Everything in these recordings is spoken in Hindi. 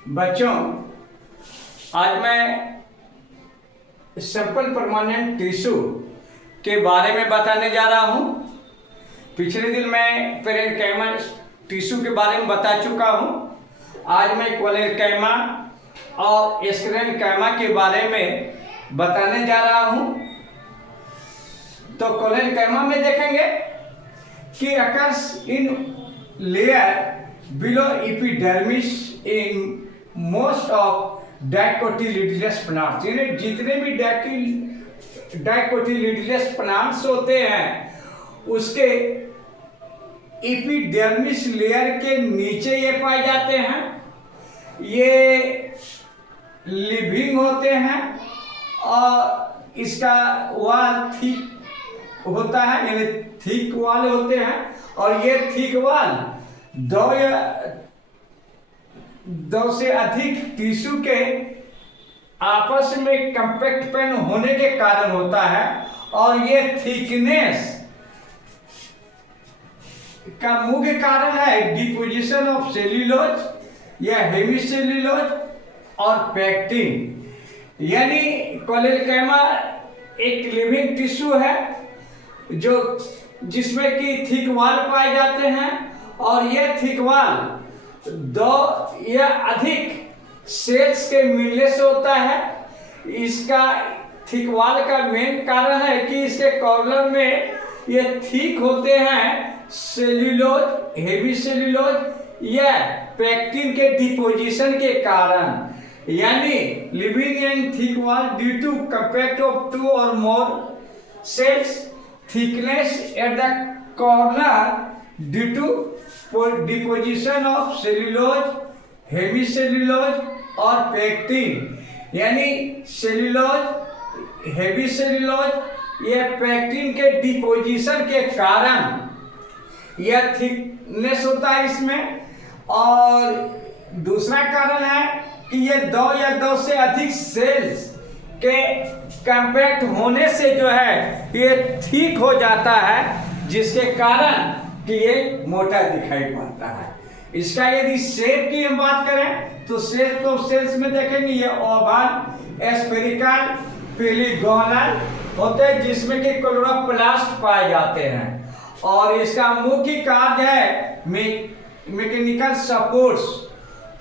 बच्चों, आज मैं सिंपल परमानेंट टिश्यू के बारे में बताने जा रहा हूँ। पिछले दिन मैं पेरेन्काइमा टिश्यू के बारे में बता चुका हूँ। आज मैं कोलेनकाइमा और स्क्लेरेनकाइमा के बारे में बताने जा रहा हूँ। तो कोलेनकाइमा में देखेंगे कि occurs in layer below epidermis in most of dicotyledonous plants. यानी जितने भी डाइकोटिलिडनस प्लांट्स होते हैं उसके एपिडर्मिस लेयर के नीचे ये पाए जाते हैं। ये लिविंग होते हैं और इसका वाल थिक होता है, यानी थिक वाल होते हैं। और ये थिक वाल दो से अधिक टिश्यू के आपस में कंपैक्टपन होने के कारण होता है। और ये थिकनेस का मुख्य कारण है डिपोजिशन ऑफ सेल्यूलोज या हेमीसेल्यूलोज और पैक्टिन। यानी कोलेनकाइमा एक लिविंग टिश्यू है जो जिसमें कि थिक वाल पाए जाते हैं। और ये थिक वाल दो या अधिक सेल्स के मिलने से होता है। इसका थिक वाल का मेन कारण है कि इसके कॉर्नर में ये थिक होते हैं सेल्यूलोज, हेवी सेल्यूलोज या पैक्टिन के डिपोजिशन के कारण। यानी living and thick wall due to compact of two और more cells, thickness at the corner due to deposition of cellulose, hemicellulose और पैक्टिन। यानी सेल्यूलोज, हेवी सेल्यूलोज या पैक्टिन के डिपोजिशन के कारण यह थिकनेस होता है इसमें। और दूसरा कारण है कि ये दो या दो से अधिक सेल्स के कंपैक्ट होने से जो है ये ठीक हो जाता है, जिसके कारण कि ये मोटा दिखाई पड़ता है। इसका यदि शेप की हम बात करें तो शेप तो सेल्स में देखेंगे ये ओवल, स्फेरिकल, पेलिगोनल होते हैं जिसमें कि क्लोरोप्लास्ट पाए जाते हैं। और इसका मुख्य कार्य है mechanical supports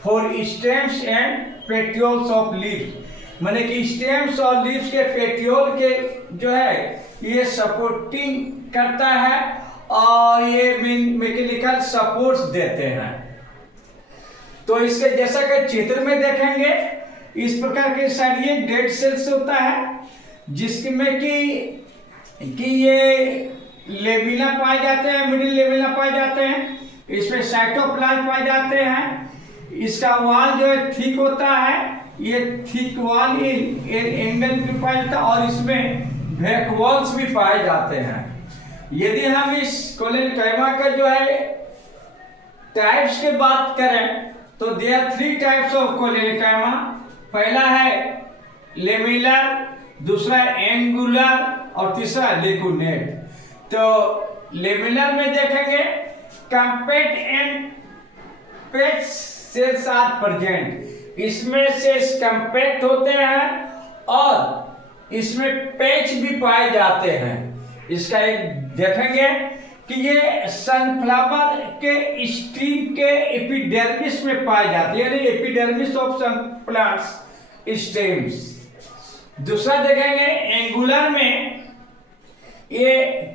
for stems and petioles of leaves. माने कि स्टेम्स और लीव्स के पेटियोल के जो है ये सपोर्टिंग करता है और ये मैकेनिकल सपोर्ट्स देते हैं। तो इसके जैसा कि चित्र में देखेंगे इस प्रकार के साइड ये डेड सेल्स होता है जिसमें कि ये लेमिना पाए जाते हैं, मिडिल लेमिना पाए जाते हैं। इसमें साइटोप्लाज्म पाए जाते हैं। इसका वाल जो है थिक होता है, ये थिक वाल एंगल भी पाया जाता है और इसमें वैक्यूल्स भी पाए जाते हैं। यदि हम इस कोलेनकाइमा का जो है टाइप्स की बात करें तो there are 3 types of collenchyma. पहला है लेमिनर, दूसरा एंगुलर और तीसरा लेकुनेट। तो लेमिनर में देखेंगे compact and patch cells are present. इसमें सेल्स कंपैक्ट होते हैं और इसमें पैच भी पाए जाते हैं। इसका एक देखेंगे कि ये सनफ्लावर के स्टीम के एपिडर्मिस में पाए जाते हैं, यानी epidermis of sun plants stems. दूसरा देखेंगे एंगुलर में ये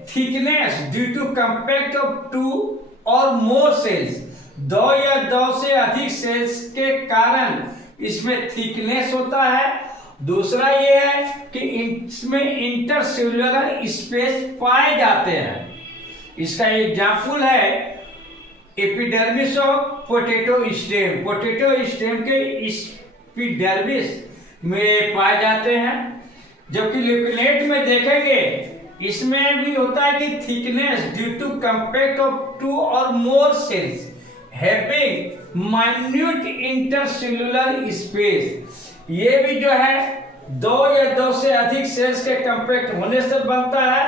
thickness due to compact of 2 और मोर सेल्स, 2 या 2 से अधिक सेल्स के कारण इसमें थिकनेस होता है। दूसरा ये है कि इसमें इंटरसेल्युलर स्पेस पाए जाते हैं। इसका एग्जाम्पल है epidermis of potato stem. Potato stem के एपिडर्मिस में पाए जाते हैं। जबकि ल्यूकेनेट में देखेंगे इसमें भी होता है कि thickness due to compact of 2 और more cells having minute intercellular space. ये भी जो है 2 या 2 से अधिक सेल्स के कंपैक्ट होने से बनता है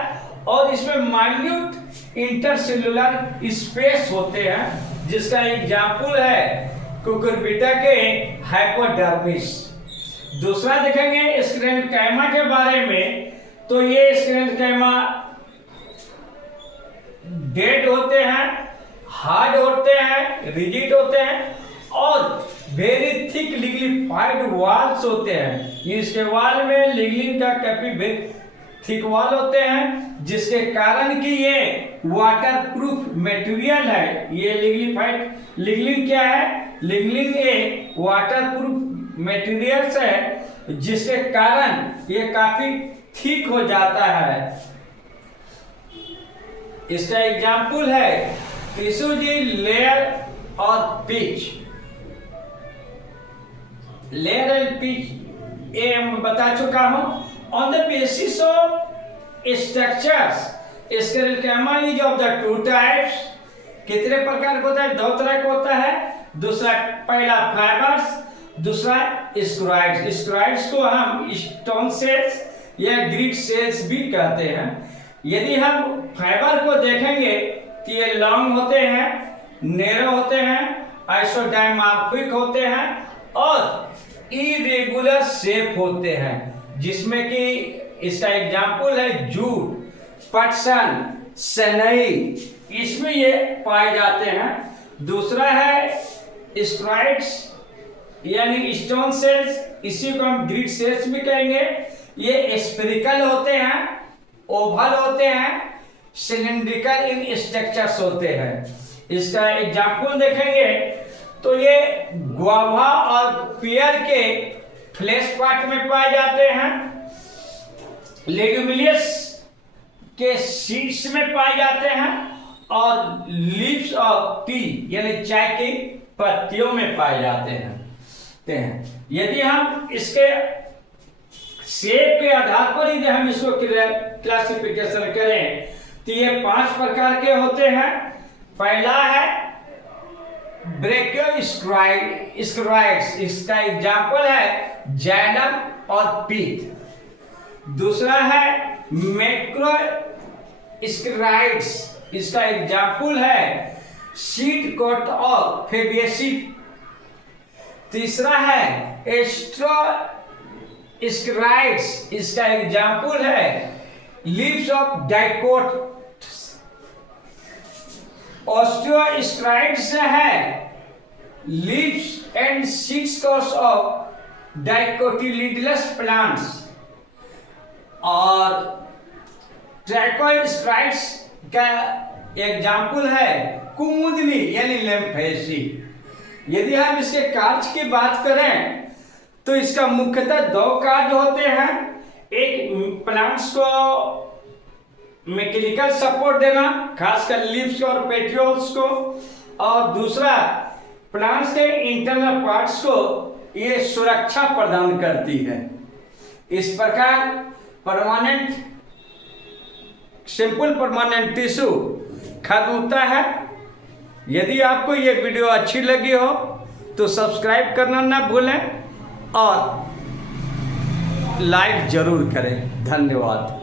और इसमें माइन्यूट इंटरसेल्युलर स्पेस होते हैं, जिसका एग्जाम्पल है कुकुरबिटा के हाइपोडर्मिस। दूसरा देखेंगे स्क्लेरेन्काइमा के बारे में, तो ये स्क्लेरेन्काइमा डेड होते हैं, हार्ड होते हैं, रिजिड होते हैं और वेरी थिक लिग्निफाइड वॉल्स होते हैं। इसके वॉल में लिग्निन का काफी थिक वॉल होते हैं, जिसके कारण कि ये वाटर प्रूफ मटेरियल है। ये लिग्निन क्या है? लिग्निन एक वाटर प्रूफ मटेरियल्स है, जिसके कारण ये काफी थिक हो जाता है। इसका एग्जाम्पल है टिश्यूजी, लेयर और पिच। लेयर एंड पिच ये मैं बता चुका हूं। On the basis of structures, sclerenchyma is of the two types. कितने प्रकार का होता है? दो तरह का होता है। दूसरा, पहला फाइबर्स, दूसरा स्क्रोइड्स। स्क्रोइड्स को हम स्टोन सेल्स या ग्रिड सेल्स भी कहते हैं। यदि हम फाइबर को देखेंगे तो ये लॉन्ग होते हैं, नैरो होते हैं, आइसोडायमॉर्फिक होते हैं और इरेगुलर शेप होते हैं, जिसमें कि इसका एग्जाम्पल है जूट, पटसन, सनई, इसमें ये पाए जाते हैं। दूसरा है स्ट्राइड्स यानी स्टोन सेल्स, इसी को हम ग्रिड सेल्स भी कहेंगे। ये स्फेरिकल होते हैं, ओवल होते हैं, सिलिंड्रिकल इन स्ट्रक्चर्स होते हैं। इसका एग्जाम्पल देखेंगे तो ये गुआवा और पियर के फ्लैश पार्ट में पाए जाते हैं, लेगुमिनियस के सीड्स में पाए जाते हैं और लीव्स ऑफ टी यानी चाय की पत्तियों में पाए जाते हैं। यदि हम इसके शेप के आधार पर यदि हम इसको क्लासिफिकेशन करें तो ये 5 प्रकार के होते हैं। पहला है ब्रैकियोस्क्राइड्स, इसका एग्जाम्पल है जाइलम और पीथ। दूसरा है मैक्रोस्क्राइड्स, इसका एग्जाम्पल है सीड कोट और फेबियेसी। तीसरा है एस्ट्रोस्क्राइड्स, इसका एग्जाम्पल है लीव्स ऑफ डाइकोट। ऑस्टियोस्क्राइड्स है leaves and seeds of dicotyledonous plants. और ट्राइकोस्क्राइड्स का एग्जाम्पल है कुमुदनी यानी लेम्फेसी। यदि हम इसके कार्य की बात करें तो इसका मुख्यतः 2 कार्य होते हैं। एक, प्लांट्स को मैकेनिकल सपोर्ट देना, खासकर लीव्स और पेटियोल्स को, और दूसरा प्लांट्स के इंटरनल पार्ट्स को ये सुरक्षा प्रदान करती है। इस प्रकार परमानेंट सिंपल परमानेंट टिश्यू खत्म होता है। यदि आपको ये वीडियो अच्छी लगी हो तो सब्सक्राइब करना ना भूलें और लाइक जरूर करें। धन्यवाद।